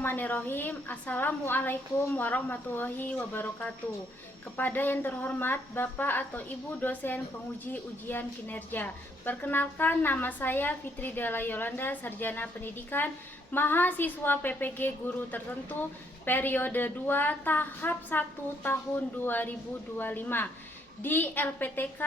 Bismillahirrahmanirrahim. Assalamualaikum warahmatullahi wabarakatuh. Kepada yang terhormat Bapak atau Ibu dosen penguji ujian kinerja, perkenalkan nama saya Fitri Della Yolanda, Sarjana Pendidikan, mahasiswa PPG Guru Tertentu periode 2 tahap 1 tahun 2025 di LPTK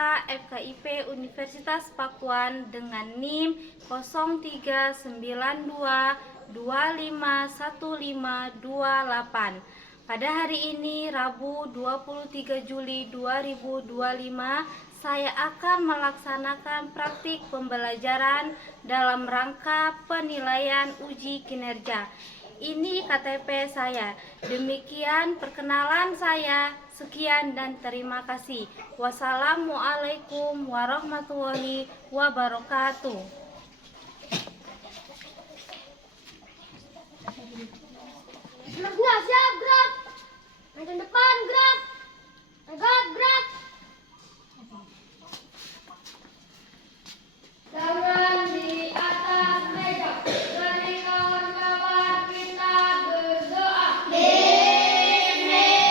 FKIP Universitas Pakuan dengan NIM 0392251528. Pada hari ini Rabu 23 Juli 2025 saya akan melaksanakan praktik pembelajaran dalam rangka penilaian uji kinerja. Ini KTP saya. Demikian perkenalan saya. Sekian dan terima kasih. Wassalamualaikum warahmatullahi wabarakatuh. Gerak, siap, gerak. Meja depan, gerak. Tegak, gerak. Tangan di atas meja. Dari kawan-kawan kita berdoa. Bismillahirrahmanirrahim.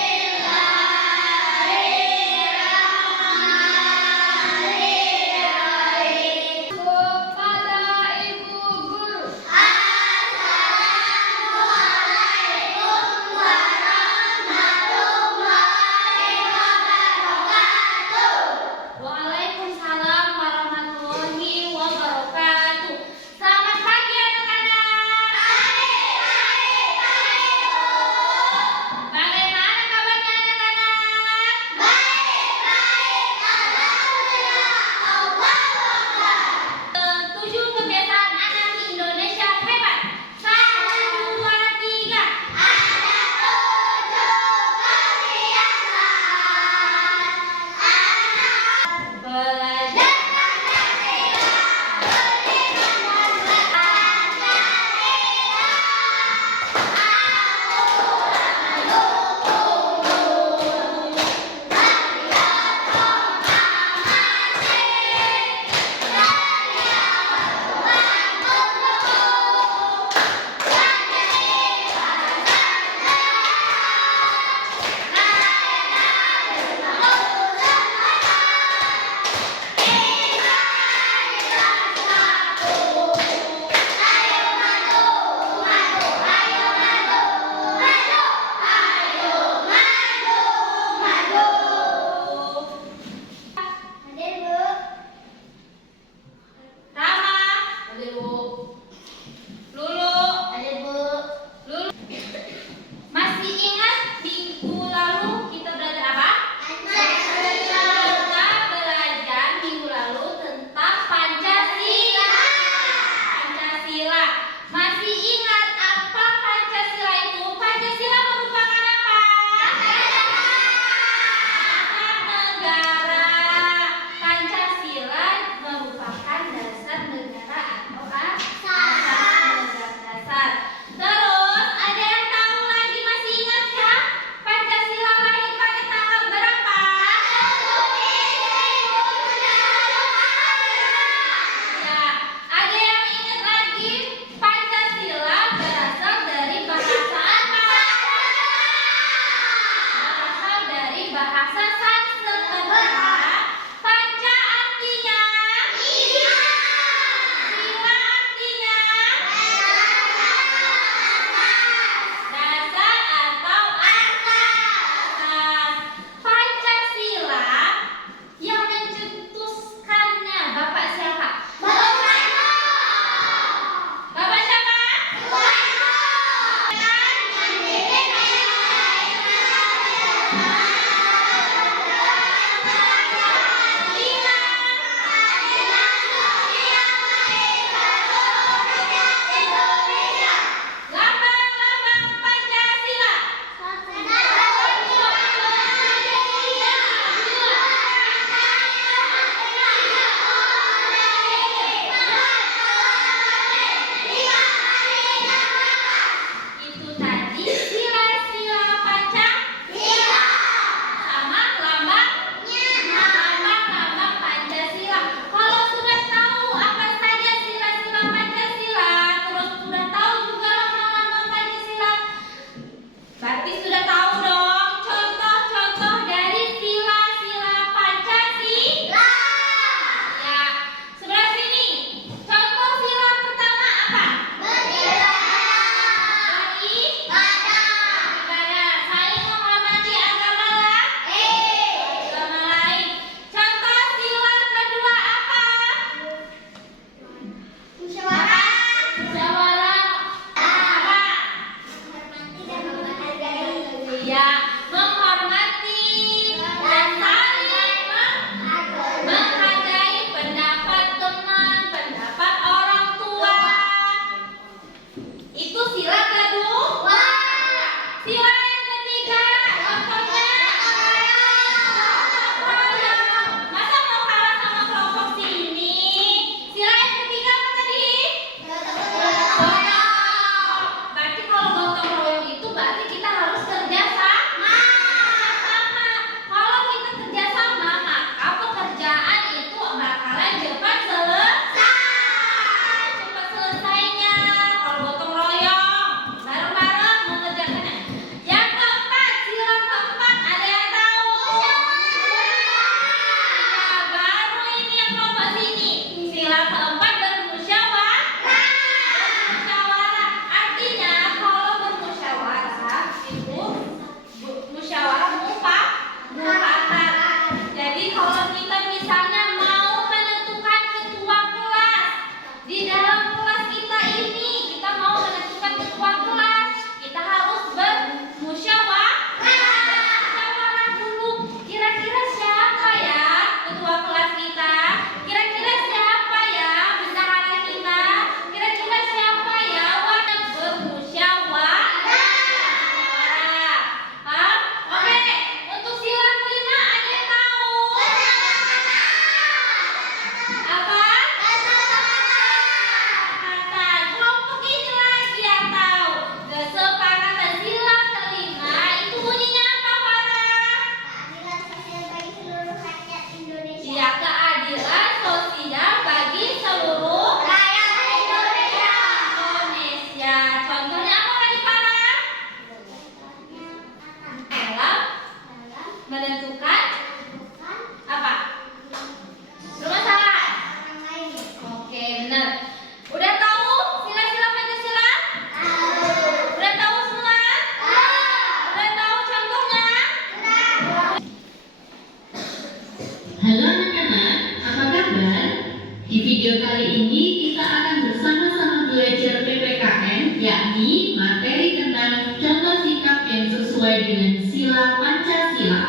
dengan sila Pancasila.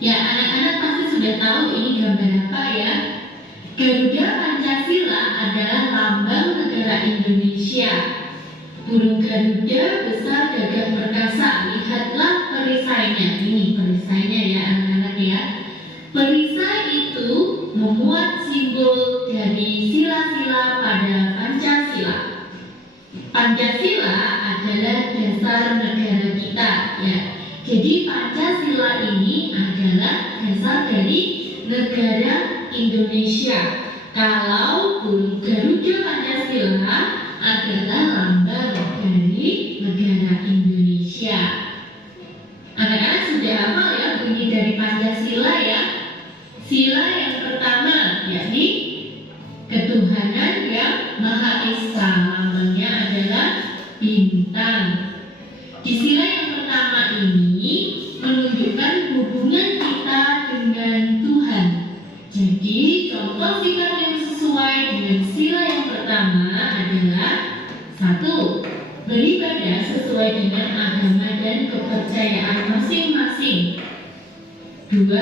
Ya, anak-anak pasti sudah tahu ini gambar apa ya? Garuda Pancasila adalah lambang negara Indonesia. Burung Garuda besar gagah perkasa, lihatlah perisainya. Ini perisainya ya anak-anak ya. Perisai itu memuat simbol dari sila-sila pada Pancasila. Pancasila adalah dasar negara kita ya. Jadi Pancasila ini adalah dasar dari negara Indonesia. Kalau burung Garuda Pancasila adalah lambang dari negara Indonesia. Anak-anak sudah hafal ya bunyi dari Pancasila ya. Sila yang pertama yakni ketuhanan yang Maha Esa, lambangnya adalah bintang. Di sila yang pertama ini menunjukkan hubungan kita dengan Tuhan. Jadi contoh sikap yang sesuai dengan sila yang pertama adalah 1. Beribadah sesuai dengan agama dan kepercayaan masing-masing. 2.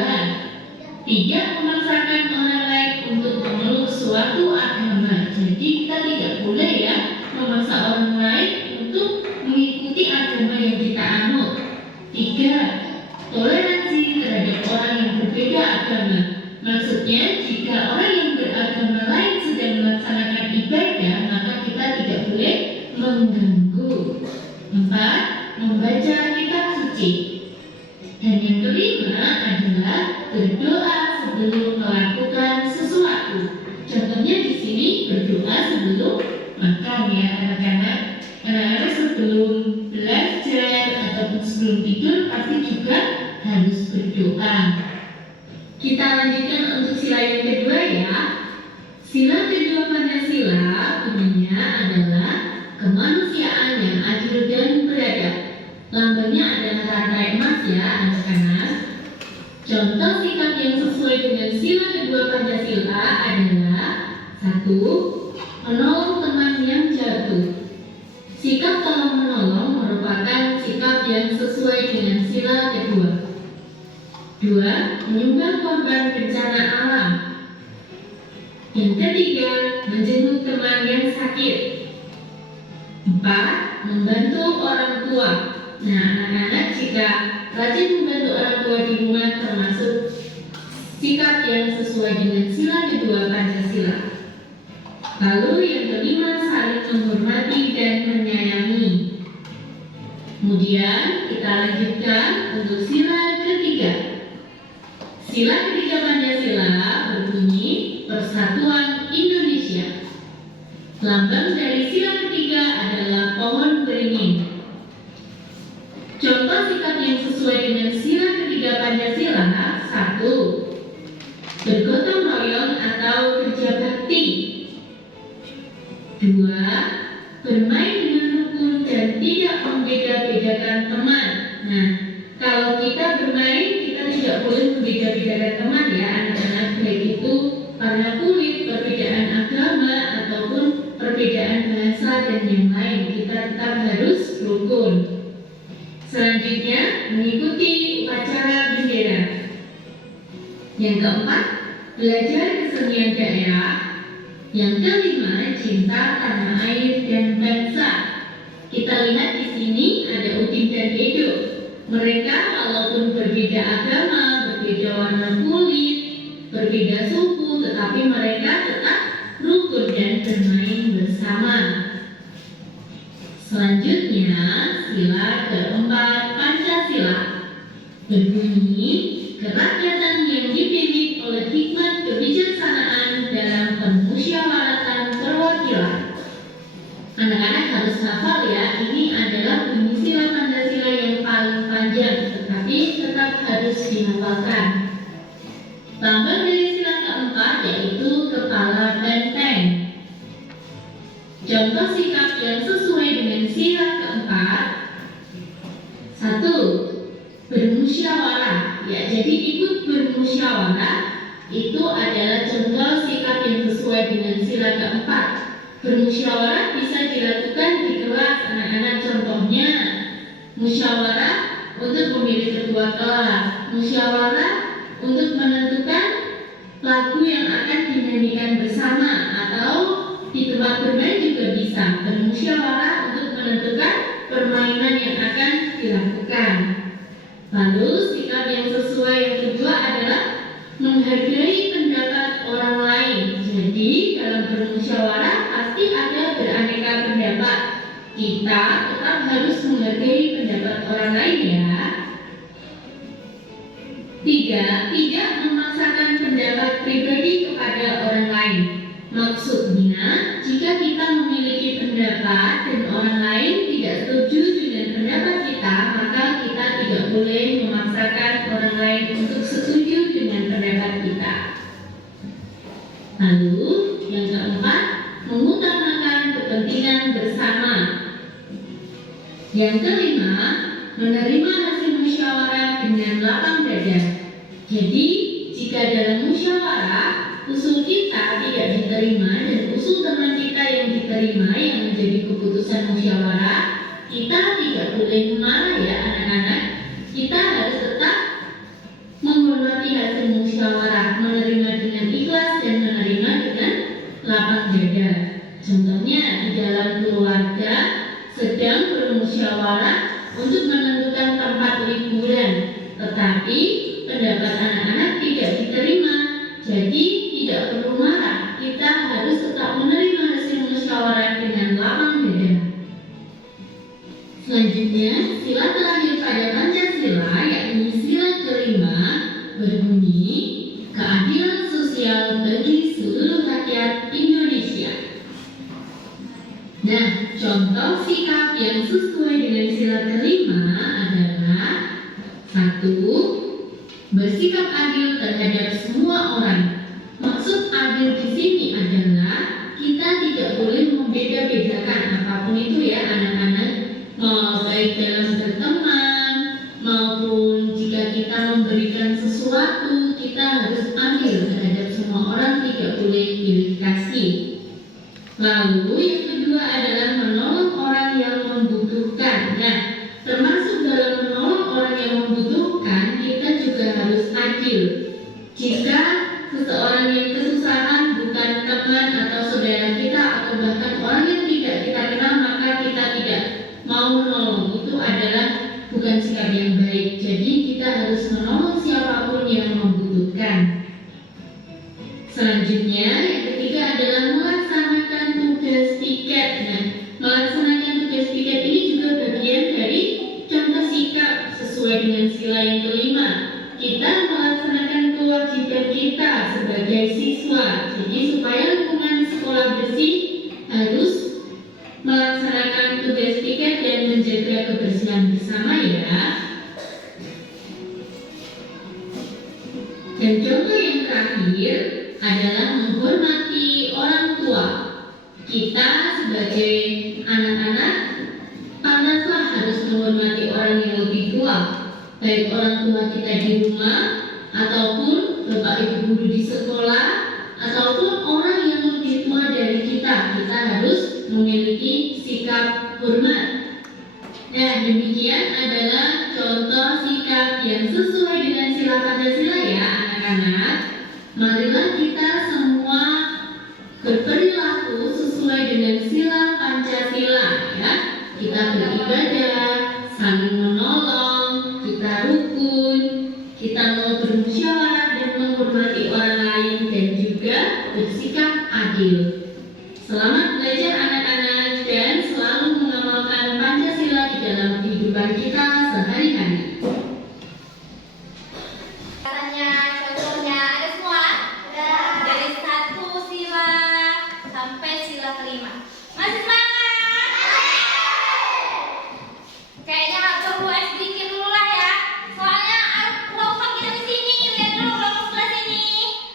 Tidak memaksakan orang lain untuk memeluk suatu agama. Jadi kita tidak boleh ya memaksa orang lain untuk mengikuti agama yang kita anut. 3. Toleransi terhadap orang yang berbeda agama. Maksudnya jika orang yang beragama lain sedang melaksanakan ibadah, maka kita tidak boleh mengganggu. 4. Membaca kitab suci. Dan yang kelima adalah berdoa sebelum melakukan sesuatu. Contohnya di sini berdoa sebelum makan ya anak-anak. Anak-anak sebelum belajar ataupun sebelum tidur pasti juga harus berdoa. Kita lanjutkan untuk sila yang kedua ya. Sila kedua Pancasila bunyinya adalah kemanusiaan yang adil dan beradab. Lambangnya adalah rantai emas ya anak-anak. Contoh sikap yang sesuai dengan sila kedua Pancasila adalah 1. Menolong teman yang jatuh. Sikap tolong menolong merupakan sikap yang sesuai dengan sila kedua. 2. Menyumbang korban bencana alam. Yang ketiga, menjenguk teman yang sakit. 4. Membantu orang tua. Nah, anak-anak jika rajin membantu orang tua di rumah termasuk sikap yang sesuai dengan sila kedua Pancasila. Lalu yang kelima, saling menghormati dan menyayangi. Kemudian kita lanjutkan untuk sila ketiga. Sila ketiga Pancasila berbunyi Persatuan Indonesia. Lambang dari sila ketiga adalah pohon beringin. Contoh sikap yang sesuai dengan sila ketiga Pancasila: 1. Bergotong royong atau kerja bakti. 2. Bermain dengan rukun dan tidak membeda-bedakan teman. Nah, kalau kita bermain, kita tidak boleh membeda-bedakan teman ya anak-anak, baik itu karena kulit, perbedaan agama, ataupun perbedaan bahasa dan yang lain. Kita tetap harus rukun. Selanjutnya, mengikuti upacara bendera. Yang keempat, belajar kesenian daerah. Yang kelima, cinta tanah air dan bangsa. Kita lihat di sini ada Udin dan Edo. Mereka walaupun berbeda agama, berbeda warna kulit, berbeda suku, tetapi mereka tetap rukun dan bermain bersama. Selanjutnya, sila keempat Pancasila berbunyi kerakyatan yang dipimpin oleh hikmat kebijaksanaan dalam permusyawaratan perwakilan. Anak-anak harus hafal ya, ini adalah bunyi sila Pancasila yang paling panjang, tetapi tetap harus dihafalkan. Lambang dari sila keempat yaitu kepala benteng. Contoh sikap yang sesuai dengan sila keempat: 1. Bermusyawarah. Ya, jadi ikut bermusyawarah itu adalah contoh sikap yang sesuai dengan sila keempat. Bermusyawarah bisa dilakukan di kelas anak-anak. Contohnya, musyawarah untuk memilih ketua kelas, musyawarah untuk menentukan lagu yang akan dinyanyikan bersama atau di tempat bermain juga bisa, bermusyawarah untuk menentukan permainan yang akan dilakukan. Lalu sikap yang sesuai yang kedua adalah menghargai pendapat orang lain. Jadi dalam bermusyawarah pasti ada beraneka pendapat. Kita tetap harus menghargai pendapat orang lain ya. 3. Tidak memaksakan pendapat pribadi kepada orang lain. Maksudnya, jika kita memiliki pendapat dan orang lain tidak setuju dengan pendapat kita, maka kita tidak boleh memaksakan orang lain untuk setuju dengan pendapat kita. Lalu, yang keempat, mengutamakan kepentingan bersama. Yang kelima, menerima hasil musyawarah dengan lapang dada. Jadi, jika dalam musyawarah usul kita tidak diterima dan usul teman kita yang diterima yang menjadi keputusan musyawarah, kita tidak boleh marah ya anak-anak. Kita harus tetap menghormati hasil musyawarah, menerima dengan ikhlas dan menerima dengan lapang dada. Contohnya di dalam keluarga sedang bermusyawarah untuk menentukan tempat liburan, tetapi pendapat anak-anak tidak diterima. Jadi tidak perlu marah, kita harus tetap menerima hasil musyawarah dengan lapang dada. Selanjutnya, sila terakhir pada Pancasila, yakni sila kelima, berbunyi keadilan sosial bagi seluruh rakyat Indonesia. Nah, contoh sikap yang sesuai dengan sila kelima adalah 1. Bersikap adil terhadap semua orang. Maksud adil di sini adalah kita tidak boleh membeda-bedakan apapun itu ya anak-anak, mau baik dalam berteman maupun jika kita memberikan sesuatu, kita harus adil terhadap semua orang, tidak boleh pilih kasih. Lalu yang kedua adalah menolong orang yang membutuhkan. Nah, termasuk dalam menolong orang yang membutuhkan, kita juga harus adil. Jika seseorang yang kesusahan bukan teman atau saudara kita atau bahkan orang yang tidak kita kenal, maka kita tidak mau menolong. Itu adalah bukan sikap yang baik. Jadi kita harus menolong siapapun yang membutuhkan. Selanjutnya, yang ketiga adalah melaksanakan tugas piket. Nah, melaksanakan tugas piket ini juga bagian dari contoh sikap sesuai dengan sila yang kelima. Kita melaksanakan kewajiban kita sebagai siswa. Jadi supaya lingkungan sekolah bersih, harus melaksanakan tugas piket dan menjaga kebersihan bersama ya. Dan contoh yang terakhir adalah menghormati orang tua. Kita sebagai anak-anak pantaslah harus menghormati orang yang lebih tua, baik orang tua kita di rumah ataupun bapak ibu guru di sekolah ataupun orang yang lebih tua dari kita. Kita harus memiliki sikap hormat. Nah, demikian adalah contoh sikap yang sesuai dengan sila Pancasila ya anak-anak. Marilah kita semua berperilaku sesuai dengan sila Pancasila ya. Kita beribadah, saling menolong, kita rukun, kita mau bermusyawarah dan menghormati orang lain dan juga bersikap adil. Selamat belajar anak-anak dan selalu mengamalkan Pancasila di dalam kehidupan kita sehari-hari. Contohnya ada semua? Dari 1 sila sampai sila kelima. Masih semangat? Kayaknya nggak perlu sedikit dulu lah ya. Soalnya kelompok kita di sini, lihat dulu kelompok sebelah sini.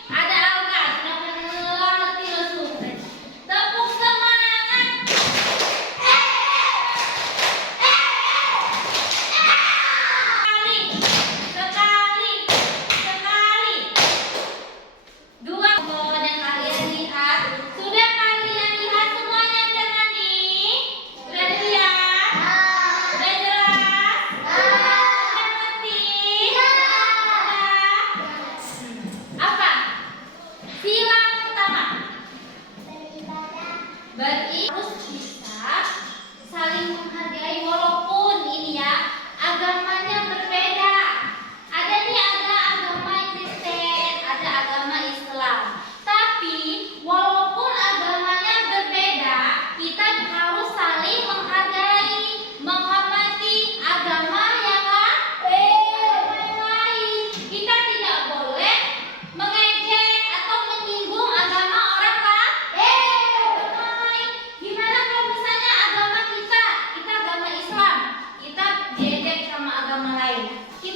Ada Alga, sudah mengerti lesu. Tepuk semangat.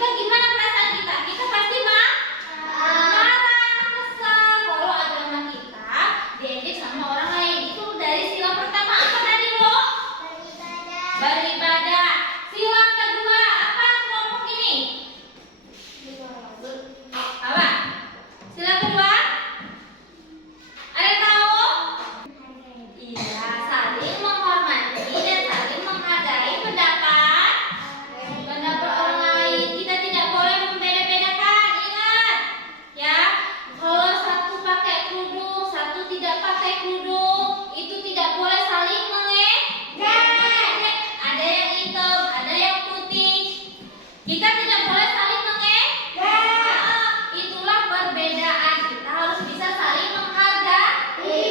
kita gimana perasaan kita? Kita pasti marah, kesal kalau ada anak kita diejek sama orang lain. Itu dari sila pertama apa tadi, Lo? Beribadah. Sila kedua apa kelompok ini? Apa? Sila kedua? Ada yang tahu? Iya, saling menghormati dan saling menghargai pendapat orang lain. Kita tidak boleh membeda-bedakan. Ingat, ya. Kalau satu pakai kerudung, satu tidak pakai kerudung, itu tidak boleh saling mengejek. Ada yang hitam, ada yang putih. Kita tidak boleh saling mengejek. Itulah perbedaan. Kita harus bisa saling menghargai.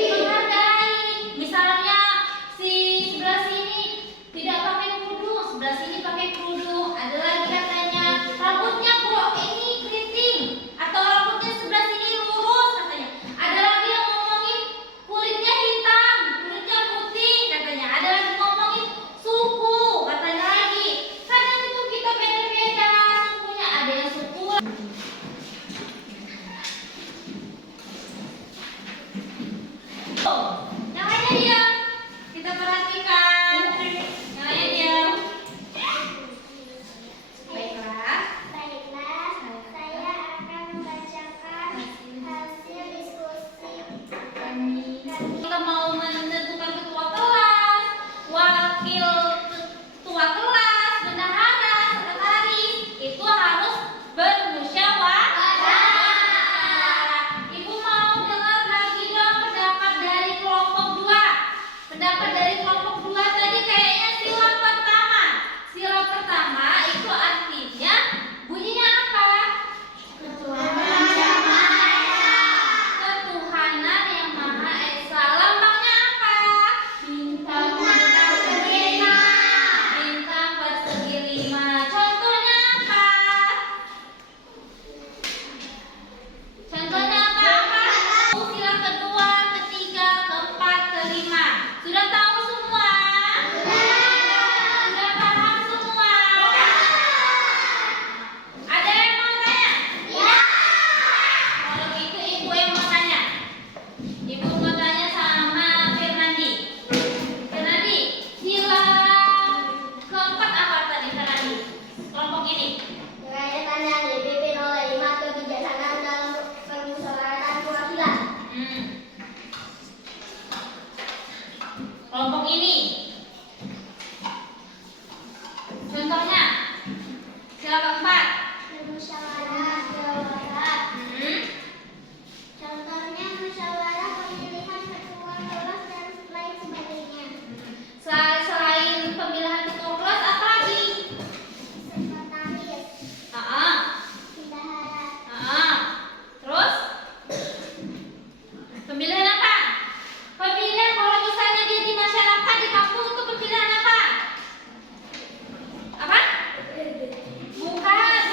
Misalnya si sebelah sini tidak pakai kerudung, sebelah sini pakai kerudung. Ada lagi katanya rambutnya kok ini keriting atau rambutnya sebelah sini lurus katanya. Ada lagi yang ngomongin kulitnya hitam, kulitnya putih katanya. Ada lagi ngomongin suku katanya lagi. Kadang itu kita beda-beda sukunya. Ada yang suku yang lainnya diam. Kita perhatikan. Yang lainnya diam. Baiklah. Saya akan membacakan hasil diskusi kami. Kita mau menentukan ketua kelas, wakil ketua kelas, bendahara, sekretaris. Itu harus bermusyawarah. Ibu mau dengar lagi dong pendapat dari kelompok 2. Pendapat dari kelompok 2 tadi kayaknya sila pertama. Sila pertama itu artinya bunyinya apa? Ketuhanan yang Maha Esa. Lambangnya apa? Bintang persegi 5. Bintang persegi 5. Contohnya apa? Contohnya apa? Sila kedua, ketiga, keempat, kelima. Sudah tahu semua? Sudah paham semua? Ada yang mau tanya? Kalau gitu ibu yang mau tanya. Ibu mau tanya sama Firnandi. Firnandi, sila keempat apa tadi Firnandi? Kelompok ini. Tanya DPP 05 kebijaksanaan dalam permusyawaratan perwakilan. Kelompok ini. Contohnya, sila keempat. Musyawarah. Contohnya musyawarah pemilihan ketua kelas dan lain sebagainya. Selain pemilihan ketua kelas apa lagi? Sekretaris, bendahara, Terus pemilihan apa? Pemilihan kalau misalnya dia di masyarakat di kampung itu pemilihan apa? Apa? Bukan.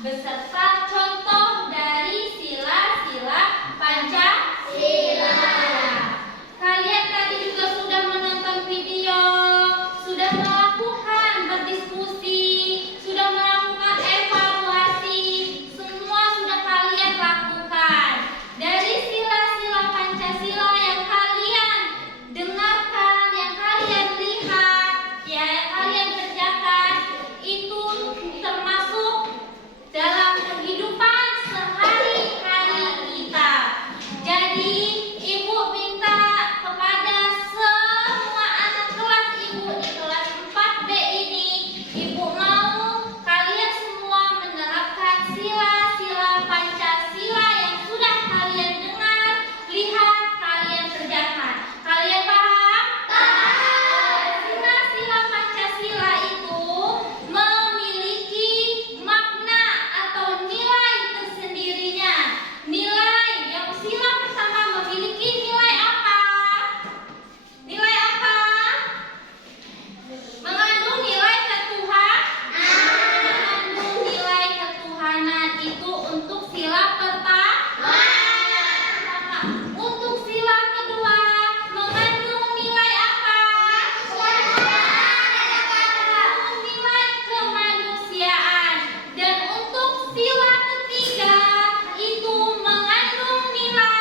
beserta contoh dari sila-sila Pancasila. Kalian tadi juga sudah menonton video, sudah melakukan berdiskusi, sudah melakukan evaluasi, semua sudah kalian lakukan. Dari sila-sila Pancasila yang kalian dengarkan, yang kalian lihat, ya, yang kalian kerjakan, itu termasuk dalam kehidupan sehari-hari kita. Jadi Ibu minta kepada semua anak kelas Ibu di kelas 4B ini, Ibu mau kalian semua menerapkan sila-sila Pancasila yang sudah kalian dengar, lihat, kalian kerjakan. Kalian paham? Paham. Sila-sila Pancasila itu memiliki makna atau nilai tersendirinya. Nilai yang sila pertama memiliki nilai apa? Nilai apa? Mengandung nilai mengandung nilai ketuhanan itu untuk sila pertama. Untuk sila kedua mengandung nilai apa? Mengandung nilai kemanusiaan. Dan untuk sila ketiga itu mengandung nilai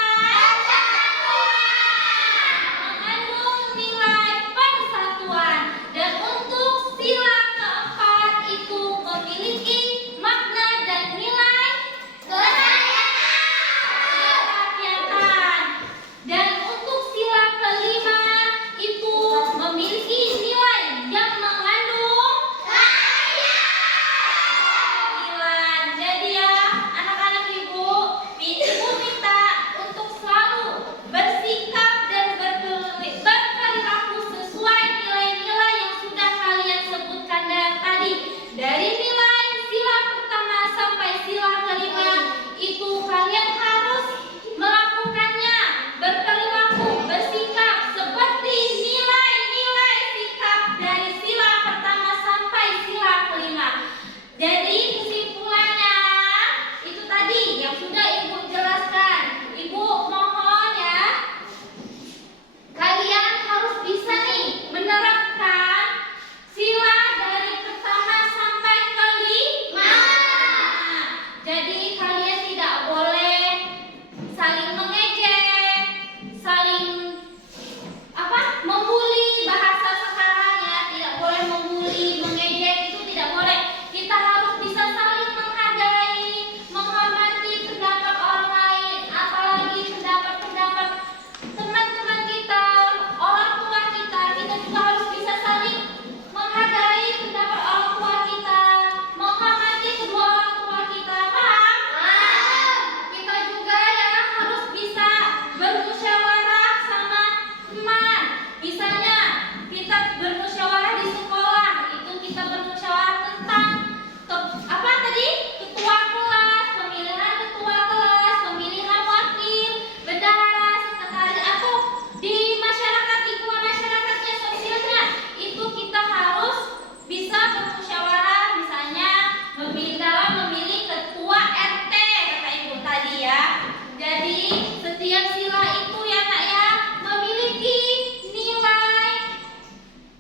persatuan. Dan untuk sila keempat itu memiliki makna dan nilai kerakyatan. Dan untuk sila kelima itu memiliki nilai yang mengandung keadilan. Jadi ya, anak-anak Ibu minta untuk selalu bersikap dan berperilaku sesuai nilai-nilai yang sudah kalian sebutkan tadi. Dari nilai sila pertama sampai sila kelima itu kalian harus melakukannya, berperilaku, bersikap seperti nilai-nilai sikap dari sila pertama sampai sila kelima. Jadi kesimpulannya itu tadi yang sudah Ibu jelaskan. Ibu mohon ya, kalian harus bisa nih menerapkan sila dari pertama sampai kelima. Jadi kalian tidak boleh saling mengejek, saling membuli, bahasa sekarang ya, tidak boleh membuli, mengejek, itu tidak boleh. Kita harus bisa saling menghargai, menghormati pendapat orang lain, apalagi pendapat-pendapat teman-teman kita, orang tua kita juga harus bisa saling menghargai pendapat orang tua kita, menghormati kedua orang tua kita. Paham? Kita juga ya harus bisa bermusyawarah sama teman. Misalnya kita bermusyawarah di sekolah, itu kita bermusyawarah tentang ketua kelas, pemilihan ketua kelas, pemilihan wakil, bendahara, sekretaris, atau di masyarakat, lingkungan masyarakatnya, sosialnya, itu kita harus bisa bermusyawarah. Misalnya memilih ketua RT, kata Ibu tadi ya. Jadi setiap sila itu ya Nak ya memiliki nilai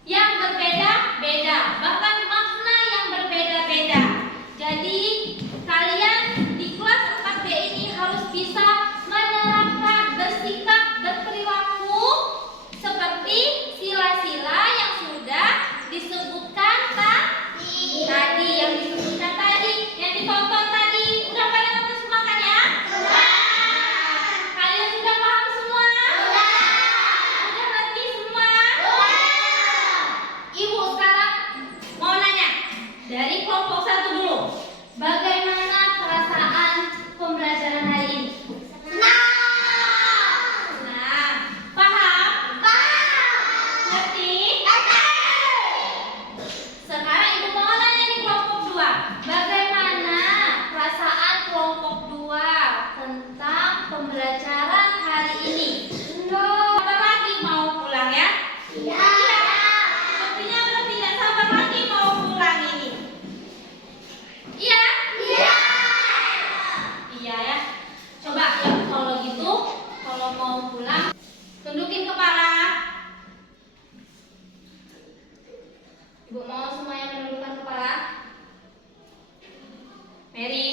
yang berbeda-beda, bahkan makna yang berbeda-beda. Jadi kalian di kelas 4B ini harus bisa menerapkan bersikap, berperilaku seperti sila-sila yang sudah disebutkan tadi, yang ditonton tadi. Udah pada nonton semua kan ya? Kalian sudah paham semua? Udah ngerti semua? Ibu sekarang mau nanya dari kelompok 1 dulu. Mary.